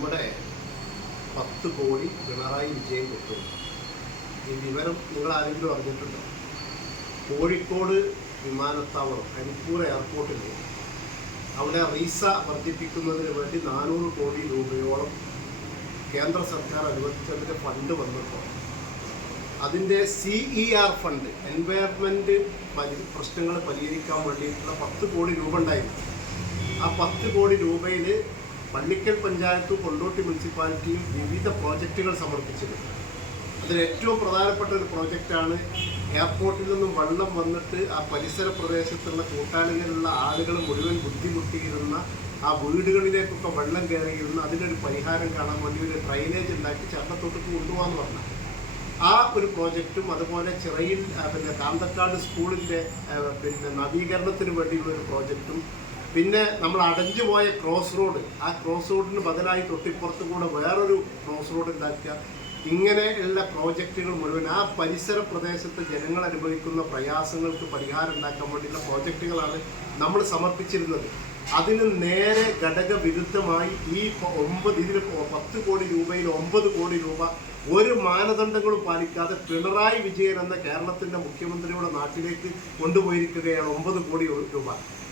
നമ്മുടെ 10 കോടി പിണറായി വിജയൻ കൊടുത്തു. ഈ വിവരം നിങ്ങൾ ആരെങ്കിലും അറിഞ്ഞിട്ടുണ്ടോ? കോഴിക്കോട് വിമാനത്താവളം കരിപ്പൂർ എയർപോർട്ടിൽ അവിടെ റീസ വർദ്ധിപ്പിക്കുന്നതിന് വേണ്ടി 400 കോടി രൂപയോളം കേന്ദ്ര സർക്കാർ അനുവദിച്ചതിൻ്റെ ഫണ്ട് വന്നപ്പോൾ അതിൻ്റെ CER ഫണ്ട്, എൻവയറൺമെൻറ്റ് പ്രശ്നങ്ങൾ പരിഹരിക്കാൻ വേണ്ടിയിട്ടുള്ള 10 കോടി രൂപ ഉണ്ടായിരുന്നു. ആ 10 കോടി രൂപയിൽ പള്ളിക്കൽ പഞ്ചായത്തും കൊണ്ടോട്ടി മുനിസിപ്പാലിറ്റിയും വിവിധ പ്രോജക്റ്റുകൾ സമർപ്പിച്ചിട്ടുണ്ട്. അതിൽ ഏറ്റവും പ്രധാനപ്പെട്ട ഒരു പ്രോജക്റ്റാണ് എയർപോർട്ടിൽ നിന്നും വെള്ളം വന്നിട്ട് ആ പരിസര പ്രദേശത്തുള്ള കൂട്ടാളികളിലുള്ള ആളുകൾ മുഴുവൻ ബുദ്ധിമുട്ടിയിരുന്ന ആ വീടുകളിലേക്കൊക്കെ വെള്ളം കയറിയിരുന്ന അതിനൊരു പരിഹാരം കാണാൻ വേണ്ടി ഒരു ഡ്രൈനേജ് ഉണ്ടാക്കി ചരണത്തൊട്ട് കൊണ്ടുപോകാമെന്ന് പറഞ്ഞാൽ ആ ഒരു പ്രോജക്റ്റും, അതുപോലെ ചിറയിൽ കാന്തക്കാട് സ്കൂളിൻ്റെ നവീകരണത്തിന് വേണ്ടിയുള്ള ഒരു പ്രോജക്റ്റും, പിന്നെ നമ്മൾ അടഞ്ഞു പോയ ക്രോസ് റോഡ്, ആ ക്രോസ് റോഡിന് ബദലായി തൊട്ടിപ്പുറത്തും കൂടെ വേറൊരു ക്രോസ് റോഡ് ഉണ്ടാക്കുക, ഇങ്ങനെയുള്ള പ്രോജക്റ്റുകൾ മുഴുവൻ ആ പരിസര പ്രദേശത്ത് ജനങ്ങൾ അനുഭവിക്കുന്ന പ്രയാസങ്ങൾക്ക് പരിഹാരം ഉണ്ടാക്കാൻ വേണ്ടിയുള്ള പ്രോജക്റ്റുകളാണ് നമ്മൾ സമർപ്പിച്ചിരുന്നത്. അതിന് നേരെ ഘടകവിരുദ്ധമായി ഈ 10 കോടി രൂപയിൽ 9 കോടി രൂപ ഒരു മാനദണ്ഡങ്ങളും പാലിക്കാതെ പിണറായി വിജയൻ എന്ന കേരളത്തിൻ്റെ മുഖ്യമന്ത്രിയുടെ നാട്ടിലേക്ക് കൊണ്ടുപോയിരിക്കുകയാണ് 9 കോടി രൂപ.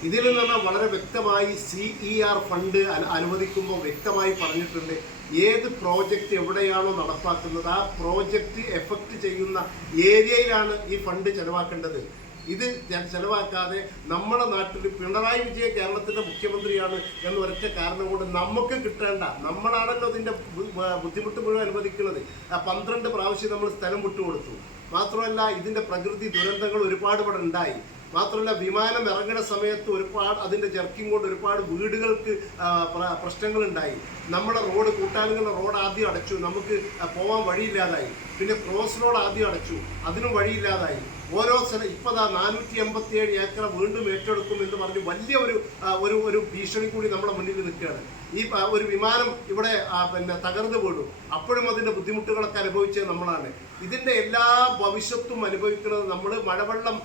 ഇതിൽ നിന്ന് വളരെ വ്യക്തമായി CER ഫണ്ട് അനുവദിക്കുമ്പോൾ വ്യക്തമായി പറഞ്ഞിട്ടുണ്ട് ഏത് പ്രോജക്റ്റ് എവിടെയാണോ നടപ്പാക്കുന്നത് ആ പ്രോജക്റ്റ് എഫക്റ്റ് ചെയ്യുന്ന ഏരിയയിലാണ് ഈ ഫണ്ട് ചെലവാക്കേണ്ടത്. ഇത് ചെലവാക്കാതെ നമ്മുടെ നാട്ടിൽ പിണറായി വിജയൻ കേരളത്തിൻ്റെ മുഖ്യമന്ത്രിയാണ് എന്ന ഒരൊറ്റ കാരണം കൊണ്ട് നമുക്ക് കിട്ടേണ്ട, നമ്മളാണല്ലോ ഇതിൻ്റെ ബുദ്ധിമുട്ട് മുഴുവൻ അനുവദിക്കുന്നത്. 12 പ്രാവശ്യം നമ്മൾ സ്ഥലം വിട്ടുകൊടുത്തു. മാത്രമല്ല ഇതിൻ്റെ പ്രകൃതി ദുരന്തങ്ങൾ ഒരുപാട് ഇവിടെ ഉണ്ടായി. മാത്രമല്ല വിമാനം ഇറങ്ങുന്ന സമയത്ത് ഒരുപാട് അതിൻ്റെ ജർക്കിങ് കൊണ്ട് ഒരുപാട് വീടുകൾക്ക് പ്രശ്നങ്ങളുണ്ടായി. നമ്മുടെ റോഡ്, കൂട്ടാളികളുടെ റോഡ് ആദ്യം അടച്ചു, നമുക്ക് പോകാൻ വഴിയില്ലാതായി. പിന്നെ ക്രോസ് റോഡ് ആദ്യം അടച്ചു, അതിനും വഴിയില്ലാതായി. ഓരോ സ്ഥലം ഇപ്പോൾ 487 ഏക്കർ വീണ്ടും ഏറ്റെടുക്കും എന്ന് പറഞ്ഞ് വലിയ ഒരു ഭീഷണി കൂടി നമ്മുടെ മുന്നിൽ നിൽക്കുകയാണ്. ഈ ഒരു വിമാനം ഇവിടെ തകർന്നു വീണു, അപ്പോഴും അതിൻ്റെ ബുദ്ധിമുട്ടുകളൊക്കെ അനുഭവിച്ചത് നമ്മളാണ്. ഇതിൻ്റെ എല്ലാ ഭവിഷ്യത്തും അനുഭവിക്കുന്നത് നമ്മൾ. മഴവെള്ളം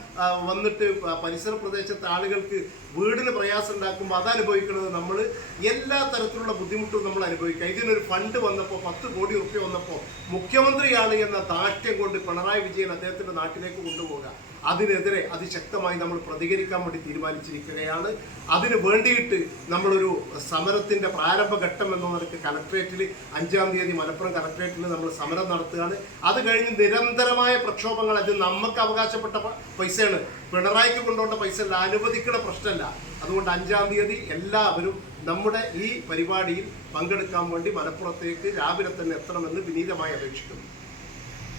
വന്നിട്ട് പരിസര പ്രദേശത്തെ ആളുകൾക്ക് വീടിന് പ്രയാസം ഉണ്ടാക്കുമ്പോൾ അതനുഭവിക്കുന്നത് നമ്മൾ. എല്ലാ തരത്തിലുള്ള ബുദ്ധിമുട്ടും നമ്മൾ അനുഭവിക്കുക. ഇതിനൊരു ഫണ്ട് വന്നപ്പോൾ 10 കോടി റുപ്യ വന്നപ്പോൾ മുഖ്യമന്ത്രിയാണ് എന്ന ദാഷ്ട്യം കൊണ്ട് പിണറായി വിജയൻ അദ്ദേഹത്തിൻ്റെ നാട്ടിലേക്ക് കൊണ്ടുപോകുക. അതിനെതിരെ അതിശക്തമായി നമ്മൾ പ്രതികരിക്കാൻ വേണ്ടി തീരുമാനിച്ചിരിക്കുകയാണ്. അതിന് വേണ്ടിയിട്ട് നമ്മളൊരു സമരത്തിൻ്റെ പ്രാരംഭഘട്ടം എന്ന നിലയ്ക്ക് കലക്ട്രേറ്റിൽ 5-ാം തീയതി മലപ്പുറം കലക്ട്രേറ്റിൽ നമ്മൾ സമരം നടത്തുകയാണ്. അത് കഴിഞ്ഞ് നിരന്തരമായ പ്രക്ഷോഭങ്ങൾ. അത് നമുക്ക് അവകാശപ്പെട്ട പൈസയാണ്, പിണറായിക്ക് കൊണ്ടുപോകേണ്ട പൈസ അല്ല, അനുവദിക്കുന്ന പ്രശ്നമല്ല. അതുകൊണ്ട് 5-ാം തീയതി എല്ലാവരും നമ്മുടെ ഈ പരിപാടിയിൽ പങ്കെടുക്കാൻ വേണ്ടി മലപ്പുറത്തേക്ക് രാവിലെ തന്നെ എത്തണമെന്ന് വിനീതമായി അപേക്ഷിക്കുന്നു.